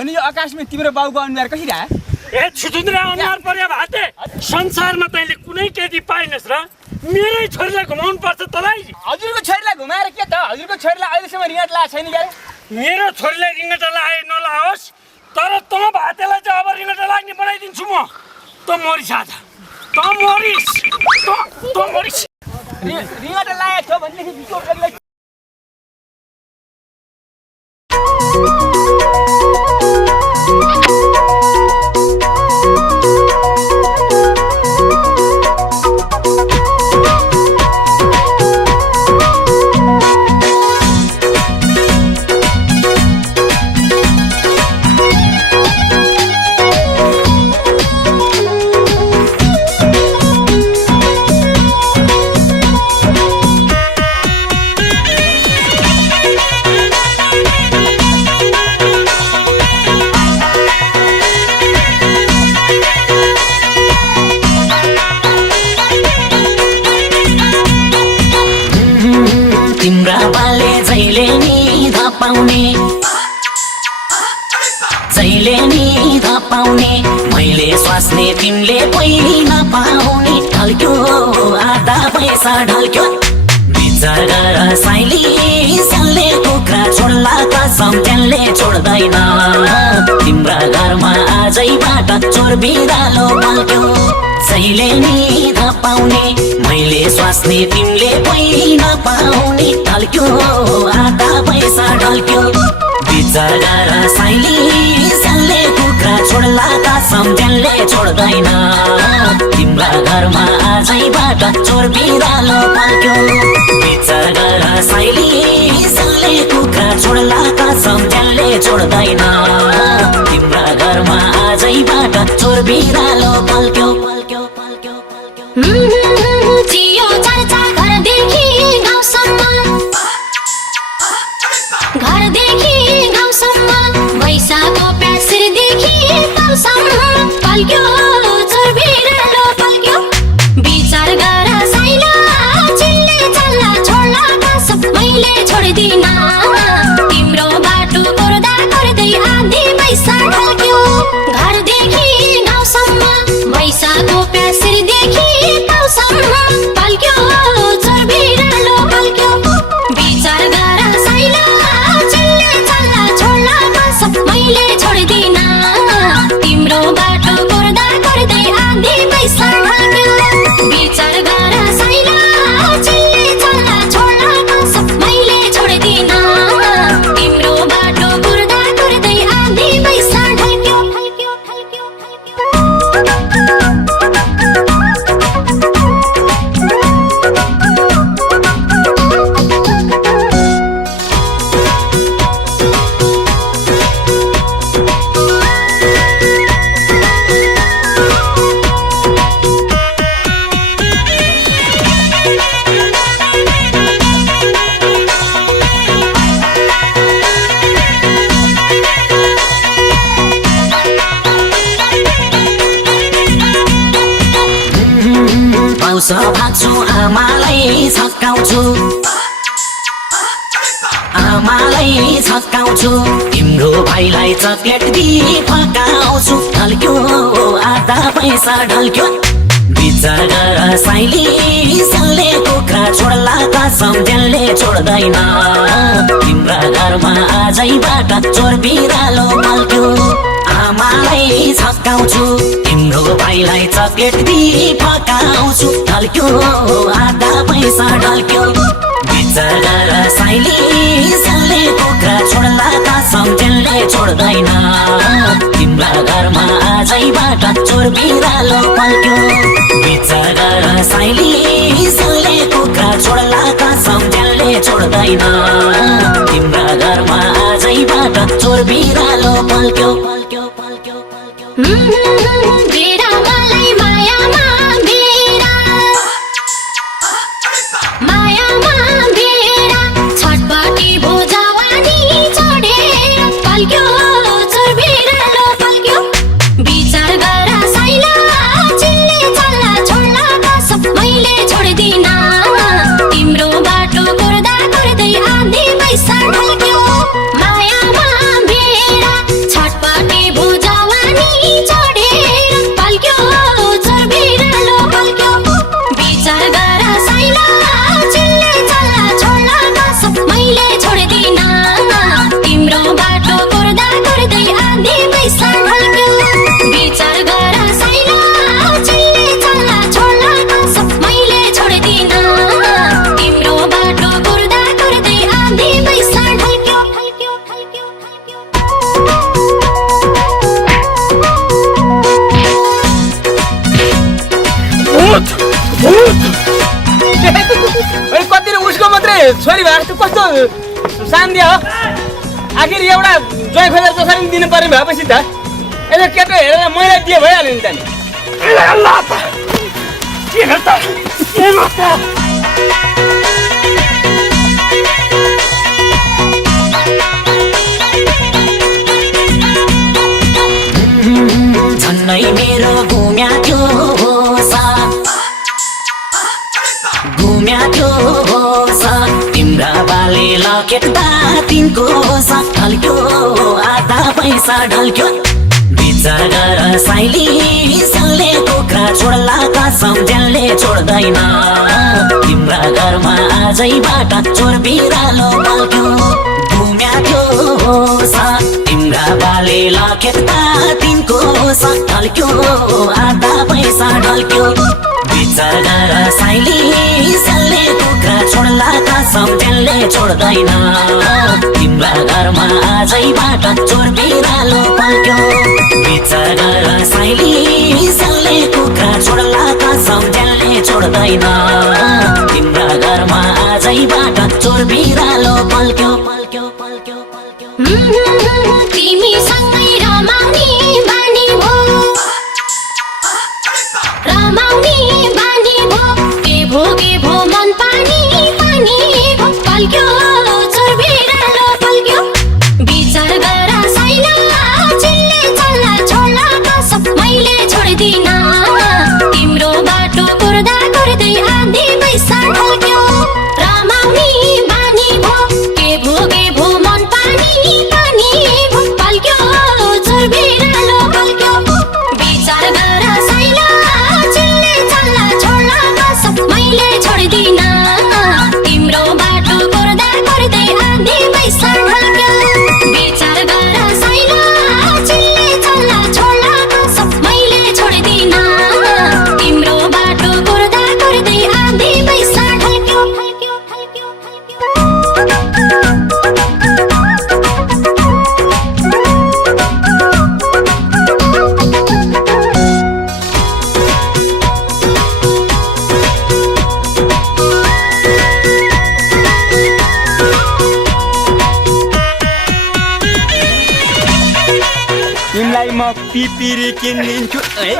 अनि यो आकाशमा तिम्रो बाउको अनुहार कसरी आयो? ए छुचुन्द्रा अनुहार पर्या भाते संसारमा तैँले कुनै केटी पाइनस् र मेरै छोरीलाई घुमाउनु पर्छ तँलाई। हजुरको छोरीलाई घुमाएर के त? हजुरको छोरीलाई अहिलेसम्म रिङट लाएको छैन क्या? मेरो छोरीलाई रिङ्गटा लाए नलाओस्, तर तँ भातेलाई चाहिँ अब रिङ्गटा लाग्ने बनाइदिन्छु म। तँ मरिस आज, तँ मरिस, तँ मरिस। रिङट लाएको छ भनेदेखि बिचो गरिलाई मैले स्वास्ने तिमीले कोही नपाउने ढल्क्यो आधा पैसा ढल्क्यो विचार गर साइली स्यालले कुखुरा छोड्ला कसम त्यसले छोड्दैन तिम्रा घरमा आजैबाट चोर बिरालो बल्क्यो जहिले नि नपाउने मैले स्वास्ने तिमीले कोही नपाउने ढल्क्यो आधा पैसा ढल्क्यो विचार गर साइली स्यालले कुखुरा छोड्ला कसम त्यसले छोड्दैन तिम्रा घरमा आजैबाट चोर बिरालो बल्क्यो विचार गर साइली स्यालले कुखुरा छोड्ला कसम त्यसले छोड्दैन तिम्रा घरमा आजैबाट चोर बिरालो बल्क्यो बल्क्यो बल्क्यो बल्क्यो जियो चर्चा घरदेखि गाउँसम्म घरदेखि गाउँसम्म भैसाको प्यासिरदेखि गाउँसम्म पल्क्यो चोर बिरालो पल्क्यो विचार गर साइला चिल्ले चल्ला छोड्ला कसम मैले छोड्दिन तिम्रो बाटो गर्दा गर्दै आधी पैसा ढल्क्यो घरदेखि गाउँसम्म भैसाको प्यासिरदेखि गाउँसम्म पल्क्यो चोर बिरालो पल्क्यो विचार गर साइला चिल्ले चल्ला छोड्ला कसम मैले छोड्दिन तिम्रो बाटो गर्दा गर्दै आधी पैसा ढल्क्यो विचार गर साइला चिल्ले चल्ला छोड्ला कसम मैले छोड्दिन तिम्रो बाटो गर्दा गर्दै आधी पैसा ढल्क्यो ढल्क्यो ढल्क्यो पाउँछ भाग्छु आमालाई छक्काउँछु आमालाई छक्काउँछु तिम्रो भाइलाई चक्लेट दिई फकाउँछु ढल्क्यो आधा पैसा ढल्क्यो विचार गर साइली स्यालले कुखुरा छोड्ला कसम त्यसले छोड्दैन तिम्रा घरमा आजैबाट चोर बिरालो बल्क्यो आमालाई छक्काउँछु तिम्रो भाइलाई चक्लेट दिई फकाउँछु ढल्क्यो आधा पैसा ढल्क्यो विचार गर साइली स्यालले कुखुरा छोड्ला कसम त्यसले छोड्दैन तिम्रा घरमा आजैबाट चोर बिरालो पल्क्यो विचार गर साइली स्यालले कुखुरा छोड्ला कसम त्यसले छोड्दैन तिम्रा घरमा आजैबाट चोर बिरालो पल्क्यो पल्क्यो पल्क्यो पल्क्यो बेरा मलाई मायामा बेरा मायामा बेरा छटपटी भो जवानी छोडेर पल्क्यो चोर बिरालो पल्क्यो विचार गर साइला चिल्ले चल्ला छोड्ला कसम मैले छोड्दिन तिम्रो बाटो गर्दा गर्दै आधी पैसा ढल्क्यो मायामा बेरा छटपटी छोरी भए जस्तो कस्तो शान्ति हो आखिर एउटा ज्वाइँ खोजेर जसरी दिनु पर्ने भएपछि त यसो केटो हेरेर मैले दिए भइहाल्यो नि त नि झन्नै मेरो घुम्या थियो तिम्रा बाले लकेट्दा तिनको साथ ढल्क्यो आधा पैसा ढल्क्यो विचार गर साइली सल्ले कुखुरा छोड्ला कसम ज्यानले छोड्दैन तिम्रा घरमा आजैबाट चोर बिरालो बल्क्यो घुम्या थियो तिम्रा बाले लकेट्दा तिनको साथ ढल्क्यो आधा पैसा ढल्क्यो विचार गर साइली सल्ले कुखुरा छोड्ला कसम ज्यानले छोड्दैन तिम्रा घरमा आजैबाट चोर बिरालो पल्क्यो विचार गर साइली सल्ले कुखुरा छोड्ला कसम ज्यानले छोड्दैन तिम्रा घरमा आजैबाट चोर बिरालो पल्क्यो पल्क्यो पल्क्यो पल्क्यो तिमीसँगै रमाउने बानी भो रमाउने बानी भो के भो मन पानी पानी भो पल्क्यो चोर बिरालो पल्क्यो विचार गर साइला चिल्ले चल्ला छोड्ला कसम मैले छोड्दिन तिम्रो बाटो कुर्दा कुर्दै आधी पैसा ढल्क्यो रमाउने बानी भो के भो मन पानी पानी भो पल्क्यो चोर बिरालो पल्क्यो विचार गर साइला चिल्ले चल्ला छोड्ला कसम मैले छोड्दिन तिम्रो बाटो कुर्दा कुर्दै आधी पैसा ढल्क्यो विचार गर साइला चिल्ले चल्ला छोड्ला कसम मैले छोड्दिन तिम्रो बाटो कुर्दा कुर्दै आधी पैसा ढल्क्यो तिमीलाई म पिपिरी किनिदिन्छु है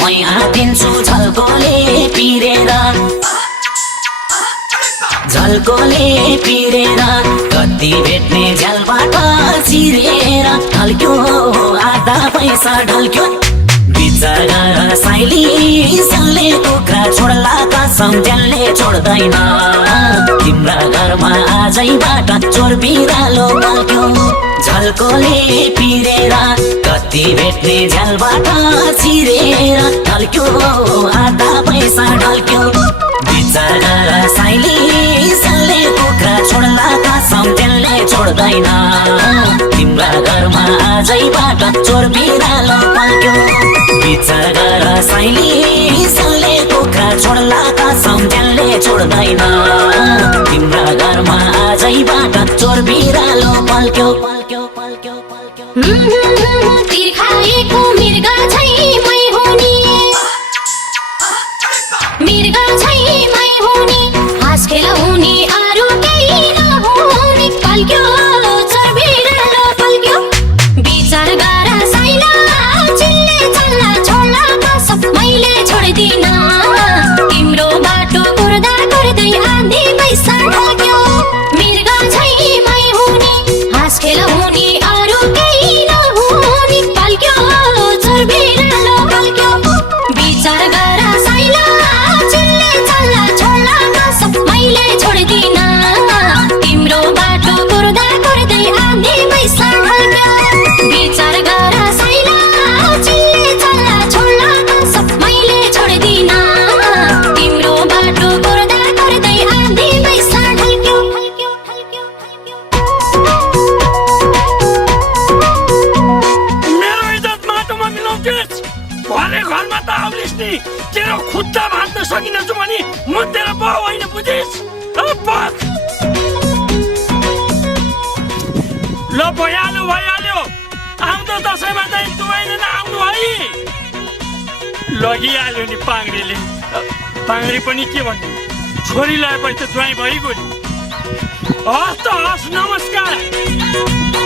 मै हातिन्छु झल्कोले पिरेर कति भेट्ने झ्यालबाट चिरेर ढल्क्यो आधा पैसा ढल्क्यो विचार गर साइली सल्ले कुखुरा छोड्ला कसम ज्यानले छोड्दैन तिम्रा घरमा आजैबाट चोर बिरालो पल्क्यो झल्कोले पिरेर कति भेट्ने झ्यालबाट चिरेर ढल्क्यो आधा पैसा ढल्क्यो विचार गर साइली सल्ले कुखुरा छोड्ला कसम ज्यानले छोड्दैन तिम्रा घरमा आजैबाट चोर बिरालो पल्क्यो विचार गर साइली सल्ले कुखुरा छोड्ला कसम ज्यानले छोड्दैन तिम्रा घरमा आजैबाट चोर बिरालो पल्क्यो पल्क्यो पल्क्यो पल्क्यो तिर्खाएको मृग छै मै हुने मृग छै मै हुने हाँस खेल हुने अरू केही नहुने पल्क्यो चोर बिरालो पल्क्यो विचार गर साइला चिल्ले चल्ला छोड्ला कसम मैले छोड्दिन तिम्रो बाटो कुर्दा कुर्दै आधी पैसा ढल्क्यो मृग छै मै हुने हाँस खेल हुने अरू केही नहुने पल्क्यो चोर बिरालो पल्क्यो विचार गर साइला चिल्ले चल्ला छोड्ला कसम मैले छोड्दिन तिम्रो बाटो कुर्दा कुर्दै आधी पैसा ढल्क्यो विचार गर साइला चिल्ले चल्ला छोड्ला कसम मैले छोड्दिन तिम्रो बाटो कुर्दा कुर्दै आधी पैसा ढल्क्यो मेरो इज्जत माटोमा मिलाउँछस् भरे घरमा त आउलिस् नि तेरो खुट्टा भाँच्न सकिनछु भने म तेरो बाउ होइन बुझिस् ल भइहाल्यो आउँदो लगिहाल्यो नि पाङ्ग्रेले। पाङ्ग्रे पनि के भन्नु, छोरी लगाएपछि त ज्वाइँ भइगयो नि। हस् त हस्, नमस्कार।